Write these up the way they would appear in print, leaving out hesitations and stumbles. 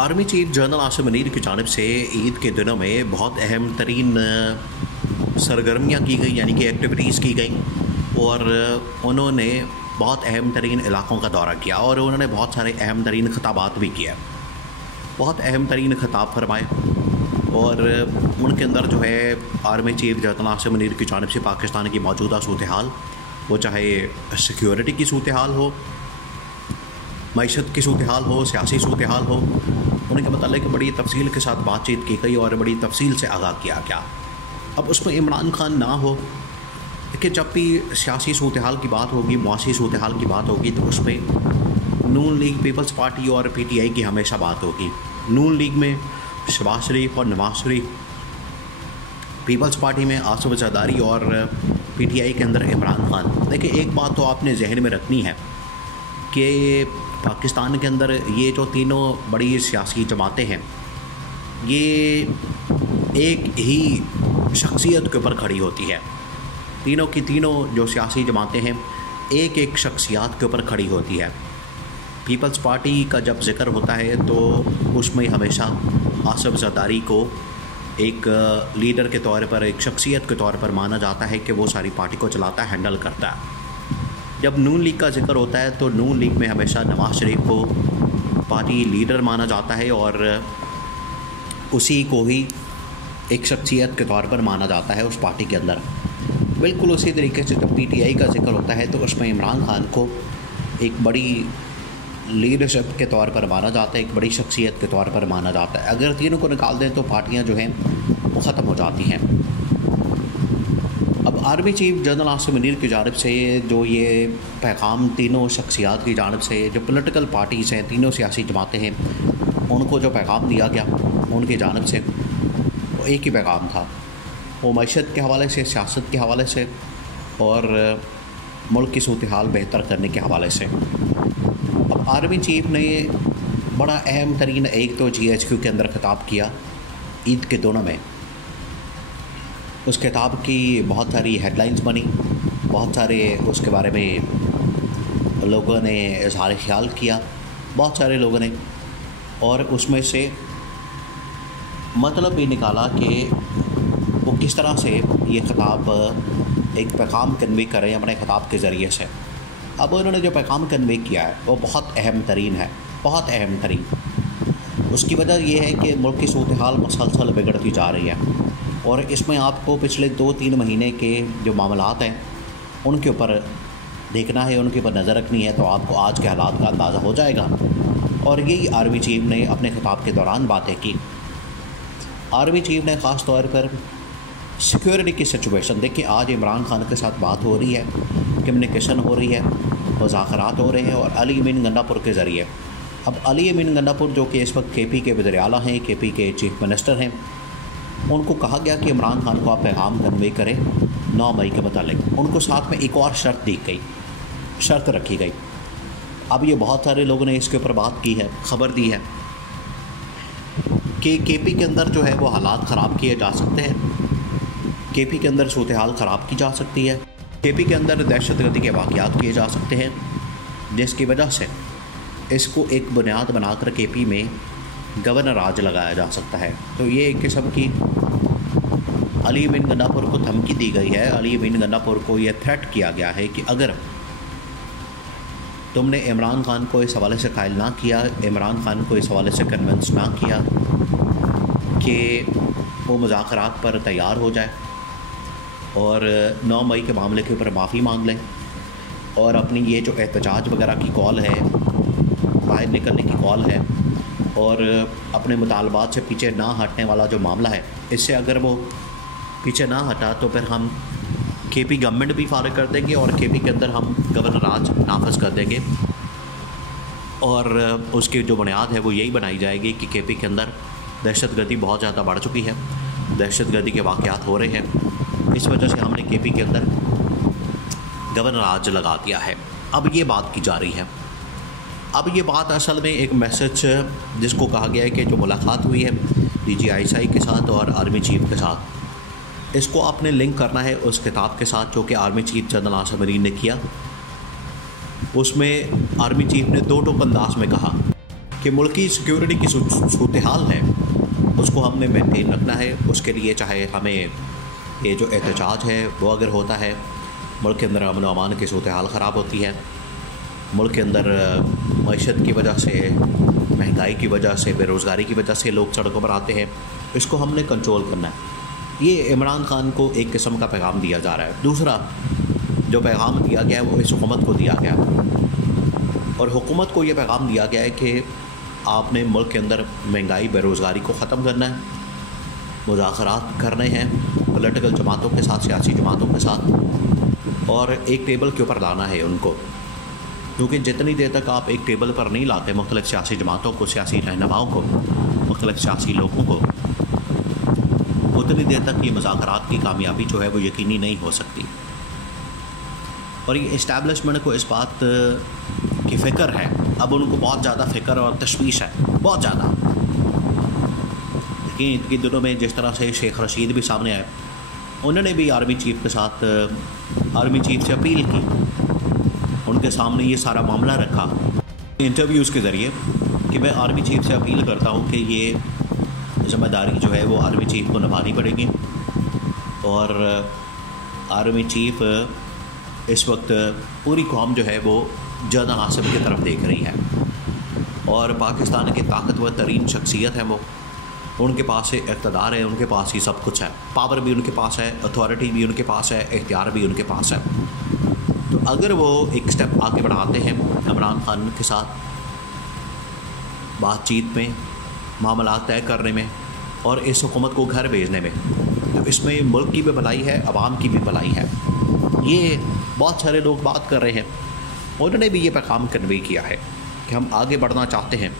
Army chief general Asim Munir की जानिब से ईद के दिनों में बहुत अहम तरीन सरगर्मियाँ की गई, यानी कि एक्टिविटीज़ की गई, और उन्होंने बहुत अहम तरीन इलाक़ों का दौरा किया और उन्होंने बहुत सारे अहम तरीन खिताबात भी किया, बहुत अहम तरीन खिताब फरमाए। और उनके अंदर जो है army chief general Asim Munir की जानिब से पाकिस्तान की मौजूदा सूरत हाल, वो चाहे सिक्योरिटी की सूरत हाल हो, मईशत की सूरत हाल हो, सियासी सूरत हाल हो, उनके मतलब बड़ी तफसील के साथ बातचीत की गई और बड़ी तफसील से आगाह किया गया। अब उसमें इमरान खान ना हो कि जब भी सियासी सूरत हाल की बात होगी, मुआशी सूरत हाल की बात होगी, तो उसमें नून लीग, पीपल्स पार्टी और PTI की हमेशा बात होगी। नून लीग में शहबाज शरीफ और नवाज शरीफ, पीपल्स पार्टी में आसिफ जरदारी और PTI के अंदर इमरान खान। देखिए, एक बात तो आपने जहन में रखनी है कि पाकिस्तान के अंदर ये जो तीनों बड़ी सियासी जमातें हैं, ये एक ही शख्सियत के ऊपर खड़ी होती है। तीनों की तीनों जो सियासी जमातें हैं, एक एक शख्सियत के ऊपर खड़ी होती है। पीपल्स पार्टी का जब जिक्र होता है तो उसमें हमेशा आसिफ जरदारी को एक लीडर के तौर पर, एक शख्सियत के तौर पर माना जाता है कि वो सारी पार्टी को चलाता है, हैंडल करता है। जब नून लीग का जिक्र होता है तो नून लीग में हमेशा नवाज शरीफ को पार्टी लीडर माना जाता है और उसी को ही एक शख्सियत के तौर पर माना जाता है उस पार्टी के अंदर। बिल्कुल उसी तरीके से जब PTI का जिक्र होता है तो उसमें इमरान खान को एक बड़ी लीडरशिप के तौर पर माना जाता है, एक बड़ी शख्सियत के तौर पर माना जाता है। अगर तीनों को निकाल दें तो पार्टियाँ जो हैं वो ख़त्म हो जाती हैं। अब army chief general Asim Munir की जानिब से जो ये पैगाम तीनों शख्सियात की जानिब से, जो पॉलिटिकल पार्टीज़ हैं, तीनों सियासी जमातें हैं, उनको जो पैगाम दिया गया उनकी जानिब से, वो एक ही पैगाम था। वो मईशत के हवाले से, सियासत के हवाले से और मुल्क की सूरत हाल बेहतर करने के हवाले से। अब आर्मी चीफ ने बड़ा अहम तरीन एक तो GHQ के अंदर खिताब किया ईद के दिनों में। उस किताब की बहुत सारी हेडलाइंस बनी, बहुत सारे उसके बारे में लोगों ने इज़हार ख्याल किया, बहुत सारे लोगों ने, और उसमें से मतलब भी निकाला कि वो किस तरह से ये किताब एक पैगाम कन्वे करें अपने किताब के ज़रिए से। अब उन्होंने जो पैगाम कन्वे किया है वो बहुत अहम तरीन है, बहुत अहम तरीन। उसकी वजह ये है कि मुल्क की सूरत हाल मुसलसल बिगड़ती जा रही है और इसमें आपको पिछले 2-3 महीने के जो मामलात हैं उनके ऊपर देखना है, उनके ऊपर नज़र रखनी है, तो आपको आज के हालात का अंदाज़ा हो जाएगा। और यही आर्मी चीफ ने अपने खिताब के दौरान बातें की। आर्मी चीफ ने ख़ास तौर पर सिक्योरिटी की सिचुएशन देखिए, आज इमरान खान के साथ बात हो रही है, कम्युनिकेशन हो रही है, मुज़ाकरात हो रहे हैं और अली अमीन गंडापुर के ज़रिए। अब अली अमीन गंडापुर जो कि इस वक्त KP के वज़ीर आला हैं, KP के चीफ मिनिस्टर हैं, उनको कहा गया कि इमरान खान को आप पैगाम कन्वे करें 9 मई के मतलब। उनको साथ में एक और शर्त दी गई, शर्त रखी गई। अब ये बहुत सारे लोगों ने इसके ऊपर बात की है, ख़बर दी है कि KP के अंदर जो है वो हालात ख़राब किए जा सकते हैं, KP के अंदर सूरत हाल ख़राब की जा सकती है, KP के अंदर दहशतगर्दी के वाक़यात किए जा सकते हैं, जिसकी वजह से इसको एक बुनियाद बनाकर KP में गवर्नर राज लगाया जा सकता है। तो ये एक किस्म की अली अमीन गंडापुर को धमकी दी गई है। अली अमीन गंडापुर को ये थ्रेट किया गया है कि अगर तुमने इमरान खान को इस हवाले से कायल ना किया, इमरान खान को इस हवाले से कन्विंस ना किया कि वो मुज़ाकरात पर तैयार हो जाए और 9 मई के मामले के ऊपर माफ़ी मांग लें और अपनी ये जो एहतजाज वगैरह की कॉल है, बाहर निकलने की कॉल है और अपने मुतालबात से पीछे ना हटने वाला जो मामला है, इससे अगर वो पीछे ना हटा तो फिर हम KP गवर्नमेंट भी फारिग कर देंगे और KP के अंदर हम गवर्नर राज नाफज कर देंगे। और उसकी जो बुनियाद है वो यही बनाई जाएगी कि KP के अंदर दहशतगर्दी बहुत ज़्यादा बढ़ चुकी है, दहशतगर्दी के वाक़यात हो रहे हैं, इस वजह से हमने KP के अंदर गवर्नर राज लगा दिया है। अब ये बात की जा रही है। अब ये बात असल में एक मैसेज जिसको कहा गया है कि जो मुलाकात हुई है DG ISI के साथ और आर्मी चीफ के साथ, इसको आपने लिंक करना है उस किताब के साथ जो कि army chief general Asim Munir ने किया। उसमें आर्मी चीफ ने 2 टोक अंदाज में कहा कि मुल्क की सिक्योरिटी की सूरत हाल है उसको हमने मेंटेन रखना है। उसके लिए चाहे हमें ये जो एहतजाज है वो अगर होता है, मुल्क के अंदर अमन अमान की सूरत हाल ख़राब होती है, मुल्क के अंदर मईशत की वजह से, महंगाई की वजह से, बेरोज़गारी की वजह से लोग सड़कों पर आते हैं, इसको हमने कंट्रोल करना है। ये इमरान खान को एक किस्म का पैगाम दिया जा रहा है। दूसरा जो पैगाम दिया गया है वो इस हुकूमत को दिया गया, और हुकूमत को ये पैगाम दिया गया है कि आपने मुल्क के अंदर महंगाई बेरोज़गारी को ख़त्म करना है, मुज़ाकरात करने हैं पॉलिटिकल जमातों के साथ, सियासी जमातों के साथ, और एक टेबल के ऊपर लाना है उनको। क्योंकि जितनी देर तक आप एक टेबल पर नहीं लाते मुख्तलिफ़ सियासी जमातों को, सियासी रहनुमाओं को, मुख्तलिफ़ सियासी लोगों को, उतनी देर तक ये मुज़ाकरात की कामयाबी जो है वो यकीनी नहीं हो सकती। और ये इस्टेब्लिशमेंट को इस बात की फ़िक्र है, अब उनको बहुत ज़्यादा फ़िक्र और तशवीश है, बहुत ज़्यादा। लेकिन इनके दिनों में जिस तरह से शेख रशीद भी सामने आए, उन्होंने भी आर्मी चीफ़ के साथ, आर्मी चीफ़ से अपील की, उनके सामने ये सारा मामला रखा इंटरव्यूज़ के ज़रिए कि मैं आर्मी चीफ़ से अपील करता हूँ कि ये ज़िम्मेदारी जो है वो आर्मी चीफ़ को निभानी पड़ेगी। और आर्मी चीफ़ इस वक्त पूरी कौम जो है वो जनाब आसिम की तरफ देख रही है, और पाकिस्तान की ताकतवर तरीन शख्सियत है वो, उनके पास इक़्तिदार है, उनके पास ही सब कुछ है, पावर भी उनके पास है, अथॉरिटी भी उनके पास है, इख्तियार भी उनके पास है। तो अगर वो एक स्टेप आगे बढ़ाते हैं इमरान खान के साथ बातचीत में, मामला तय करने में, और इस हुकूमत को घर भेजने में, तो इसमें मुल्क की भी भलाई है, अवाम की भी भलाई है। ये बहुत सारे लोग बात कर रहे हैं, उन्होंने भी ये पैगाम कन्वे किया है कि हम आगे बढ़ना चाहते हैं,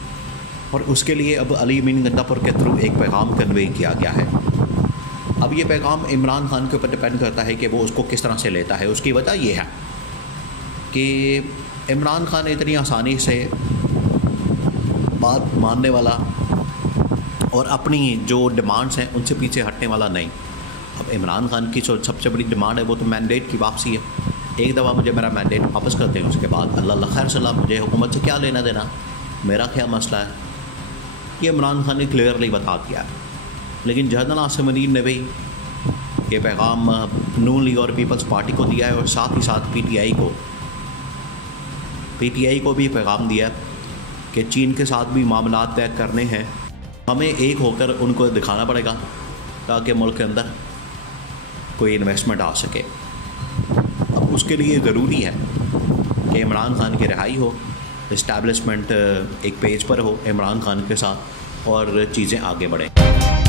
और उसके लिए अब अली अमीन गंदापुर के थ्रू एक पैगाम कन्वे किया गया है। अब ये पैगाम इमरान खान के ऊपर डिपेंड करता है कि वो उसको किस तरह से लेता है। उसकी वजह ये है कि इमरान खान इतनी आसानी से बात मानने वाला और अपनी जो डिमांड्स हैं उनसे पीछे हटने वाला नहीं। अब इमरान खान की जो सबसे बड़ी डिमांड है वो तो मैंडेट की वापसी है। एक दफ़ा मुझे मेरा मैंडेट वापस कर दें, उसके बाद अल्लाह खैर सलाम, मुझे हुकूमत से क्या लेना देना, मेरा क्या मसला है, ये इमरान खान ने क्लियरली बता दिया। लेकिन जनरल आसिम मुनीर ने भी ये पैगाम नून लीग और पीपल्स पार्टी को दिया है, और साथ ही साथ पीटीआई को भी पैगाम दिया कि चीन के साथ भी मामला तय करने हैं, हमें एक होकर उनको दिखाना पड़ेगा ताकि मुल्क के अंदर कोई इन्वेस्टमेंट आ सके। अब उसके लिए ज़रूरी है कि इमरान खान की रिहाई हो, इस्टेब्लिशमेंट एक पेज पर हो इमरान खान के साथ, और चीज़ें आगे बढ़ें।